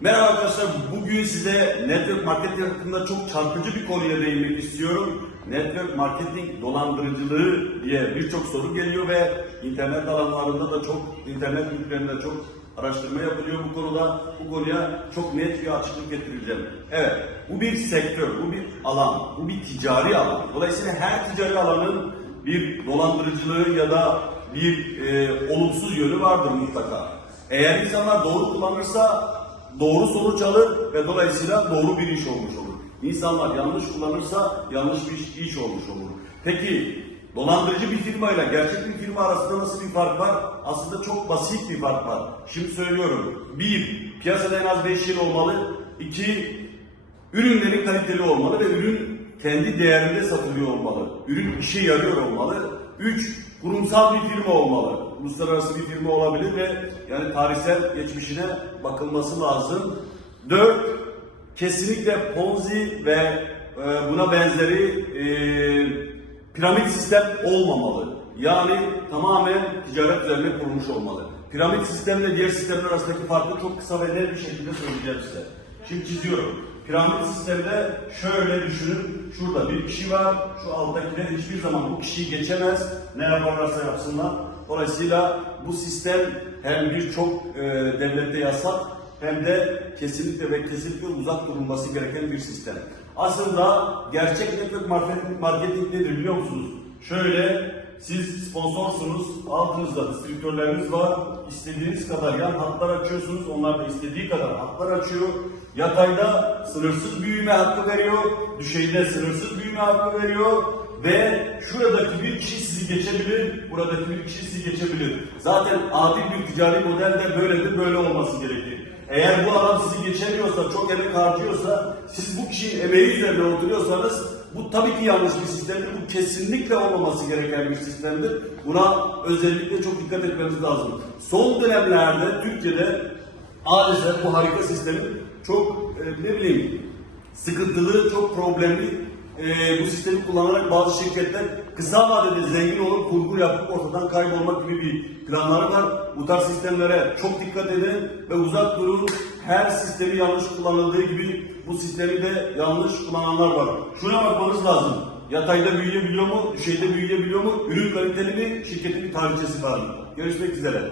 Merhaba arkadaşlar, bugün size network marketing hakkında çok çarpıcı bir konuya değinmek istiyorum. Network marketing dolandırıcılığı diye birçok soru geliyor ve internet alanlarında da çok, internet ülkelerinde çok araştırma yapılıyor bu konuda. Bu konuya çok net bir açıklık getireceğim. Evet, bu bir sektör, bu bir alan, bu bir ticari alan. Dolayısıyla her ticari alanın bir dolandırıcılığı ya da bir e, olumsuz yönü vardır mutlaka. Eğer insanlar doğru kullanırsa doğru sonuç alır ve dolayısıyla doğru bir iş olmuş olur. İnsanlar yanlış kullanırsa yanlış bir iş, olmuş olur. Peki dolandırıcı bir firma ile gerçek bir firma arasında nasıl bir fark var? Aslında çok basit bir fark var. Şimdi söylüyorum. Bir, piyasada en az 5 yıl olmalı. İki, ürünlerin kaliteli olmalı ve ürün kendi değerinde satılıyor olmalı. Ürün işe yarıyor olmalı. Üç, kurumsal bir firma olmalı. Uluslararası bir firma olabilir ve yani tarihsel geçmişine bakılması lazım. Dört, kesinlikle Ponzi ve e, buna benzeri e, piramit sistem olmamalı. Yani tamamen ticaret üzerine kurulmuş olmalı. Piramit sistemle diğer sistemler arasındaki farkı çok kısa ve net bir şekilde söyleyeceğim size. Şimdi çiziyorum. Piramit sistemde şöyle düşünün. Şurada bir kişi var. Şu alttakiler hiçbir zaman bu kişiyi geçemez. Ne yaparlarsa yapsınlar. Dolayısıyla bu sistem hem birçok e, devlette yasak hem de kesinlikle ve kesinlikle uzak durulması gereken bir sistem. Aslında gerçek network marketing, marketing nedir biliyor musunuz? Şöyle siz sponsorsunuz, altınızda distribütörleriniz var, istediğiniz kadar yan hatlar açıyorsunuz, onlar da istediği kadar hatlar açıyor. Yatayda sınırsız büyüme hakkı veriyor, düşeyde sınırsız büyüme hakkı veriyor ve şuradaki bir kişi sizi geçebilir, buradaki bir kişi sizi geçebilir. Zaten adil bir ticari model de böyledir, böyle olması gerekir. Eğer bu adam sizi geçemiyorsa, çok emek harcıyorsa, siz bu kişinin emeği üzerine oturuyorsanız bu tabii ki yanlış bir sistemdir. Bu kesinlikle olmaması gereken bir sistemdir. Buna özellikle çok dikkat etmemiz lazım. Son dönemlerde Türkiye'de maalesef bu harika sistemin çok e, ne bileyim sıkıntılı, çok problemli e, bu sistemi kullanarak bazı şirketler kısa vadede zengin olup kurgu yapıp ortadan kaybolmak gibi bir planları var. Bu tarz sistemlere çok dikkat edin ve uzak durun. Her sistemi yanlış kullanıldığı gibi bu sistemi de yanlış kullananlar var. Şuna bakmanız lazım. Yatayda büyüyebiliyor mu? Düşeyde büyüyebiliyor mu? Ürün kaliteli mi? Şirketin bir tarihçesi var mı? Görüşmek üzere.